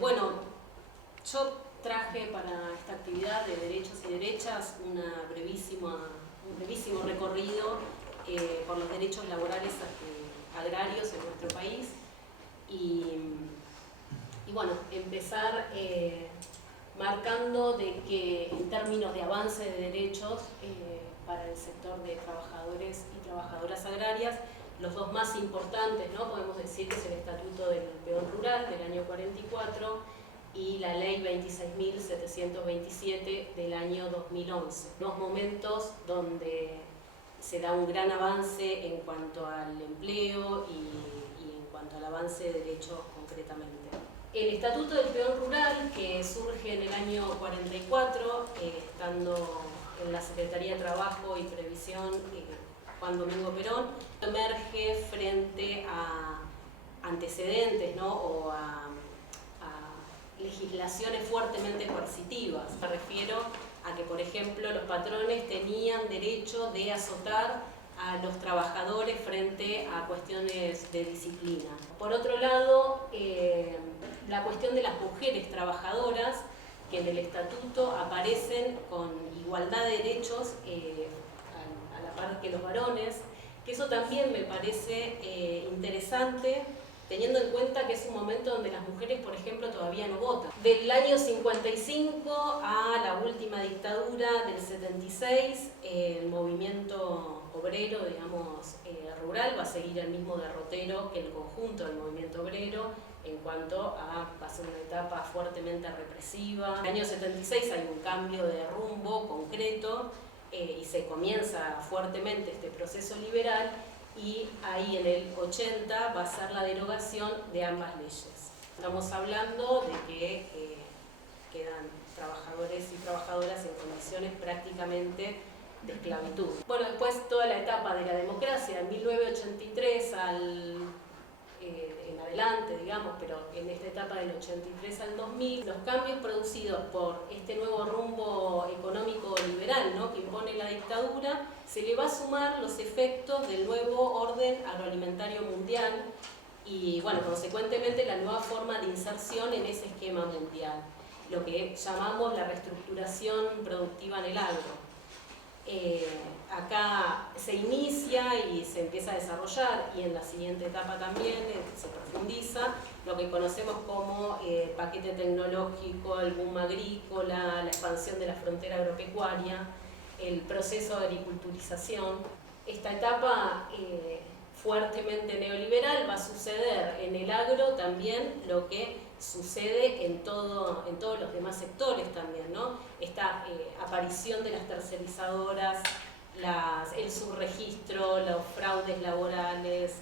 Bueno, yo traje para esta actividad de derechos y derechas un brevísimo recorrido por los derechos laborales agrarios en nuestro país y bueno, empezar marcando de que en términos de avance de derechos para el sector de trabajadores y trabajadoras agrarias, los dos más importantes, ¿no? Podemos decir que es el Estatuto del Peón Rural del año 44 y la Ley 26.727 del año 2011. Dos momentos donde se da un gran avance en cuanto al empleo y en cuanto al avance de derechos concretamente. El Estatuto del Peón Rural, que surge en el año 44, estando en la Secretaría de Trabajo y Previsión Juan Domingo Perón, emerge frente a antecedentes, ¿no? O a legislaciones fuertemente coercitivas. Me refiero a que, por ejemplo, los patrones tenían derecho de azotar a los trabajadores frente a cuestiones de disciplina. Por otro lado, la cuestión de las mujeres trabajadoras, que en el estatuto aparecen con igualdad de derechos a la par que los varones, que eso también me parece interesante, teniendo en cuenta que es un momento donde las mujeres, por ejemplo, todavía no votan. Del año 55 a la última dictadura del 76, el movimiento obrero, digamos, rural va a seguir el mismo derrotero que el conjunto del movimiento obrero en cuanto a pasar una etapa fuertemente represiva. En el año 76 hay un cambio de rumbo concreto y se comienza fuertemente este proceso liberal, y ahí en el 80 va a ser la derogación de ambas leyes. Estamos hablando de que quedan trabajadores y trabajadoras en condiciones prácticamente de esclavitud. Bueno, después toda la etapa de la democracia, en 1983 en adelante, digamos, pero en esta etapa del 83 al 2000, los cambios producidos por este nuevo rumbo económico liberal, ¿no?, que impone la dictadura, se le va a sumar los efectos del nuevo orden agroalimentario mundial y, bueno, consecuentemente la nueva forma de inserción en ese esquema mundial, lo que llamamos la reestructuración productiva en el agro. Acá se inicia y se empieza a desarrollar, y en la siguiente etapa también se profundiza, lo que conocemos como paquete tecnológico, el boom agrícola, la expansión de la frontera agropecuaria, el proceso de agriculturización. Esta etapa fuertemente neoliberal va a suceder en el agro también lo que sucede en todos los demás sectores también, ¿no? Esta aparición de las tercerizadoras, el subregistro, los fraudes laborales,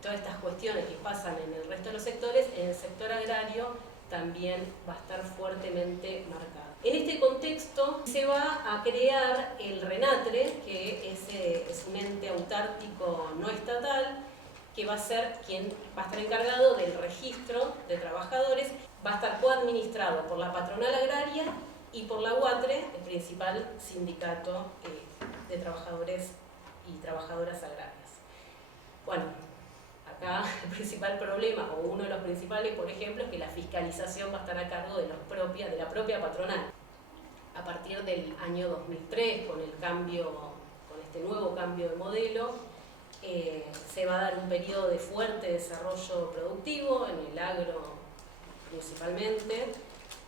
todas estas cuestiones que pasan en el resto de los sectores, en el sector agrario también va a estar fuertemente marcado. En este contexto se va a crear el RENATRE, que es un ente autárquico no estatal, que va a ser quien va a estar encargado del registro de trabajadores, va a estar coadministrado por la patronal agraria y por la UATRE, el principal sindicato de trabajadores y trabajadoras agrarias. Bueno, acá el principal problema, o uno de los principales, por ejemplo, es que la fiscalización va a estar a cargo de la propia patronal. A partir del año 2003, con este nuevo cambio de modelo, se va a dar un periodo de fuerte desarrollo productivo en el agro principalmente,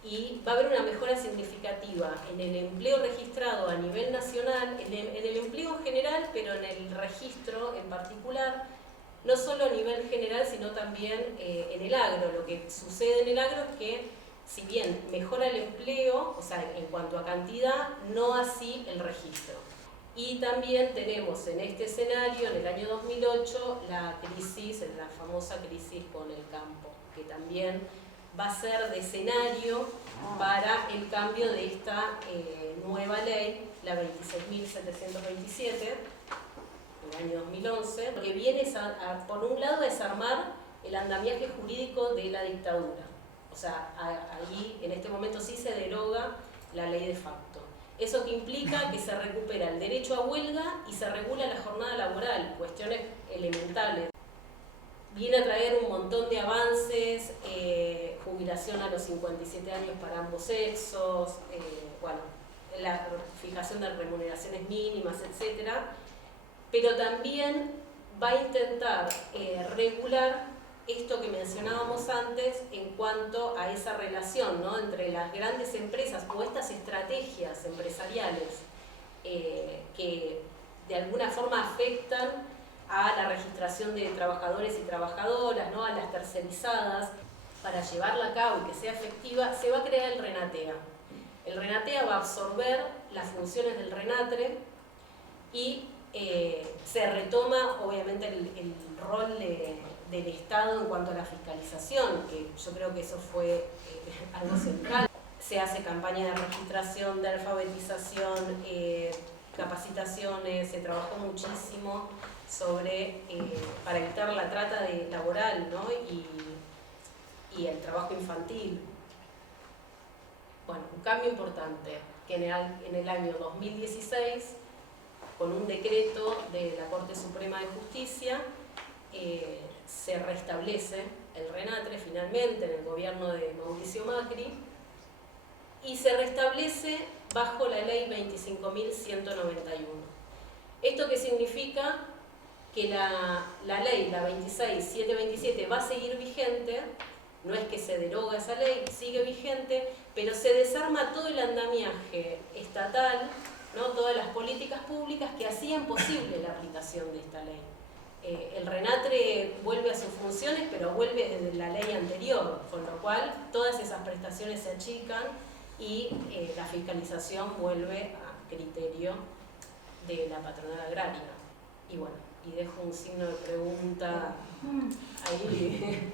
y va a haber una mejora significativa en el empleo registrado a nivel nacional, en el empleo general, pero en el registro en particular, no solo a nivel general, sino también en el agro. Lo que sucede en el agro es que, si bien mejora el empleo, o sea, en cuanto a cantidad, no así el registro. Y también tenemos en este escenario, en el año 2008, la famosa crisis con el campo, que también va a ser de escenario para el cambio de esta nueva ley, la 26.727, del año 2011, que viene por un lado a desarmar el andamiaje jurídico de la dictadura. O sea, ahí en este momento sí se deroga la ley de facto. Eso que implica que se recupera el derecho a huelga y se regula la jornada laboral, cuestiones elementales. viene a traer un montón de avances, jubilación a los 57 años para ambos sexos, bueno, la fijación de remuneraciones mínimas, etc. Pero también va a intentar regular esto que mencionábamos antes en cuanto a esa relación, ¿no?, entre las grandes empresas o estas estrategias empresariales que de alguna forma afectan a la registración de trabajadores y trabajadoras, ¿no?, a las tercerizadas. Para llevarla a cabo y que sea efectiva, se va a crear el RENATEA. El RENATEA va a absorber las funciones del RENATRE y se retoma obviamente el rol del Estado en cuanto a la fiscalización, que yo creo que eso fue algo central. Se hace campaña de registración, de alfabetización, capacitaciones, se trabajó muchísimo para evitar la trata laboral, ¿no?, y el trabajo infantil. Bueno, un cambio importante, que en el año 2016, con un decreto de la Corte Suprema de Justicia, se restablece el RENATRE finalmente en el gobierno de Mauricio Macri, y se restablece bajo la ley 25.191. ¿Esto qué significa? Que la ley, la 26.727, va a seguir vigente. No es que se deroga esa ley, sigue vigente, pero se desarma todo el andamiaje estatal, ¿no?, todas las políticas públicas que hacían posible la aplicación de esta ley. El RENATRE vuelve a sus funciones, pero vuelve desde la ley anterior, con lo cual todas esas prestaciones se achican y la fiscalización vuelve a criterio de la patronal agraria. Y bueno, y dejo un signo de pregunta ahí.